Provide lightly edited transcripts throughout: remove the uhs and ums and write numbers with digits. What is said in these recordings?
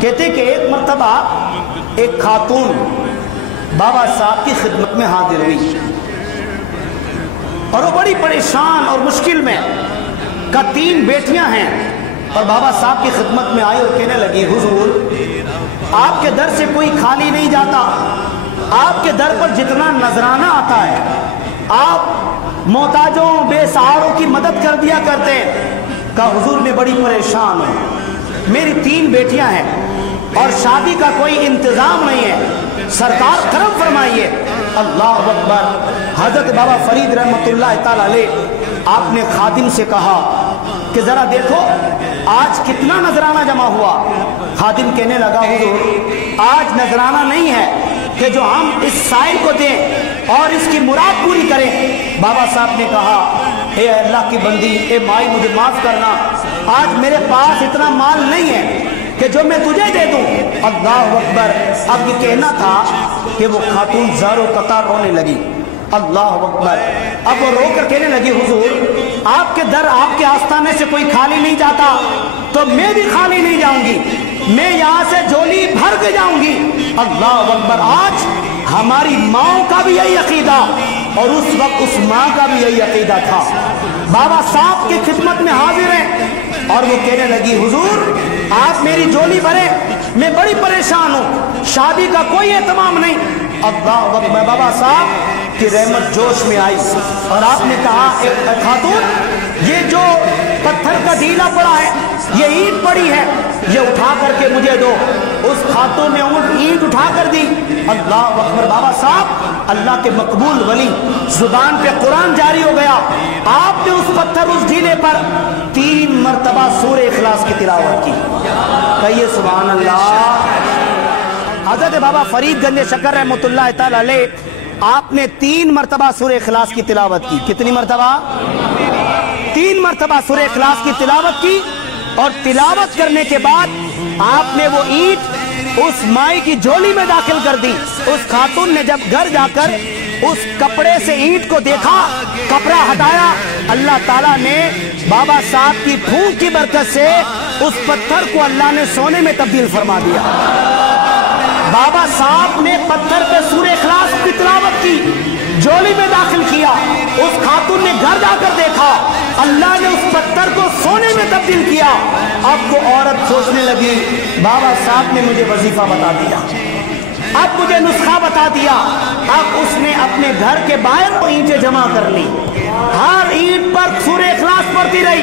کہتے کہ ایک مرتبہ ایک خاتون بابا صاحب کی خدمت میں حاضر ہوئی اور وہ بڑی پریشان اور مشکل میں کا 3 بیٹیاں ہیں اور بابا صاحب کی خدمت میں آئی اور کہنے لگی حضور آپ کے در سے کوئی خالی نہیں جاتا، آپ کے در پر جتنا نذرانہ آتا ہے آپ محتاجوں بے سہاروں کی مدد کر دیا کرتے ہیں۔ کہا حضور میں بڑی پریشان ہوں، میری 3 بیٹیاں ہیں اور شادی کا کوئی انتظام نہیں ہے، سرکار کرم فرمائیے۔ اللہ اکبر۔ حضرت بابا فرید رحمت اللہ تعالی علیہ آپ نے خادم سے کہا کہ ذرا دیکھو آج کتنا نذرانہ جمع ہوا۔ خادم کہنے لگا حضور آج نذرانہ نہیں ہے کہ جو ہم اس سائل کو دیں اور اس کی مراد پوری کریں۔ بابا صاحب نے کہا اے اللہ کی بندی، اے مائی مجھے معاف کرنا، آج میرے پاس اتنا مال نہیں ہے کہ جو میں تجھے دے دوں۔ اللہ اکبر۔ اب یہ کہنا تھا کہ وہ خاتون زار و قطار رونے لگی۔ اللہ اکبر۔ اب وہ رو کر کہنے لگی حضور آپ کے در آپ کے آستانے سے کوئی خالی نہیں جاتا تو میں بھی خالی نہیں جاؤں گی، میں یہاں سے جھولی بھر کے جاؤں گی۔ اللہ اکبر۔ آج ہماری ماں کا بھی یہی عقیدہ اور اس وقت اس ماں کا بھی یہی عقیدہ تھا۔ بابا صاحب کی خدمت میں حاضر ہیں اور وہ کہنے لگی حضور آپ میری جھولی بھرے، میں بڑی پریشان ہوں، شادی کا کوئی اہتمام نہیں۔ اللہ اکبر۔ بابا صاحب کی رحمت جوش میں آئی اور آپ نے کہا اے خاتون یہ جو پتھر کا ڈھیلا پڑا ہے، یہ اینٹ پڑی ہے، یہ اٹھا کر کے مجھے دو۔ اس خاتون نے اینٹ اٹھا کر دی۔ اللہ اکبر۔ بابا صاحب اللہ کے مقبول ولی، زبان پہ قرآن جاری ہو گیا، آپ نے اس پتھر اس ڈھیلے پر 3 مرتبہ سورہ اخلاص کی تلاوت کی۔ کہیے سبحان اللہ۔ حضرت بابا فرید گنج شکر رحمت اللہ تعالی علیہ آپ نے 3 مرتبہ سورہ اخلاص کی تلاوت کی۔ کتنی مرتبہ؟ 3 مرتبہ سورہ اخلاص کی تلاوت کی اور تلاوت کرنے کے بعد آپ نے وہ اینٹ اس مائی کی جھولی میں داخل کر دی۔ اس خاتون نے جب گھر جا کر اس کپڑے سے اینٹ کو دیکھا، کپڑا ہٹایا، اللہ تعالیٰ نے بابا صاحب کی پھونک کی برکت سے اس پتھر کو اللہ نے سونے میں تبدیل فرما دیا۔ بابا صاحب نے پتھر پہ سورہ اخلاص کی تلاوت کی، جھولی میں داخل کیا، اس خاتون نے گھر جا کر دیکھا، اللہ نے اس پتھر کو سونے میں تبدیل کیا۔ اب وہ عورت سوچنے لگی بابا صاحب نے مجھے وظیفہ بتا دیا، اب مجھے نسخہ بتا دیا۔ اب اس نے اپنے گھر کے باہر اینٹیں جمع کر لی، ہر اینٹ پر سورہ اخلاص پڑھتی رہی،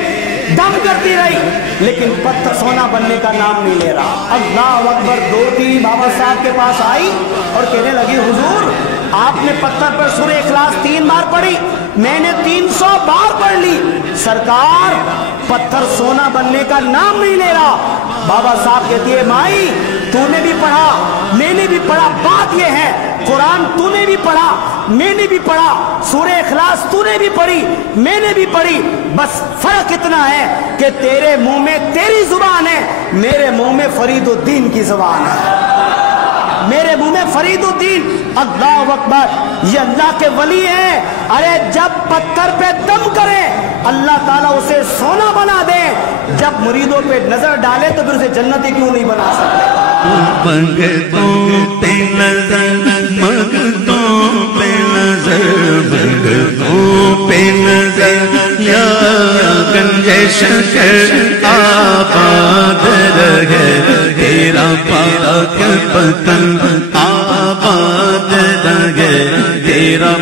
دم کرتی رہی، لیکن پتھر سونا بننے کا نام نہیں لے رہا۔ اللہ اکبر۔ 2 بابا صاحب کے پاس آئی اور کہنے لگی حضور آپ نے پتھر پر سورہ اخلاص 3 بار پڑھی، میں نے 300 بار پڑھ لی، سرکار پتھر سونا بننے کا نام نہیں لے رہا۔ بابا صاحب کہتی ہے مائی تو نے بھی پڑھا، میں نے بھی پڑھا، بات یہ ہے قرآن تو نے بھی پڑھا، میں نے بھی پڑھا، سورہ اخلاص تو نے بھی پڑھی، میں نے بھی پڑھی، بس فرق اتنا ہے کہ تیرے منہ میں تیری زبان ہے، میرے منہ میں فرید الدین کی زبان ہے، میرے منہ میں فرید الدین۔ اللہ اکبر۔ یہ اللہ کے ولی ہیں، ارے جب پتھر پہ دم کرے اللہ تعالیٰ اسے سونا بنا دے، جب مریدوں پہ نظر ڈالے تو پھر اسے جنتی کیوں نہیں بنا سکتے۔ منگتوں پہ نظر، منگتوں پہ نظر، منگتوں پہ نظر، یا گنج شکر آباد رہے، تیرا پاک پتن آباد رہے، تیرا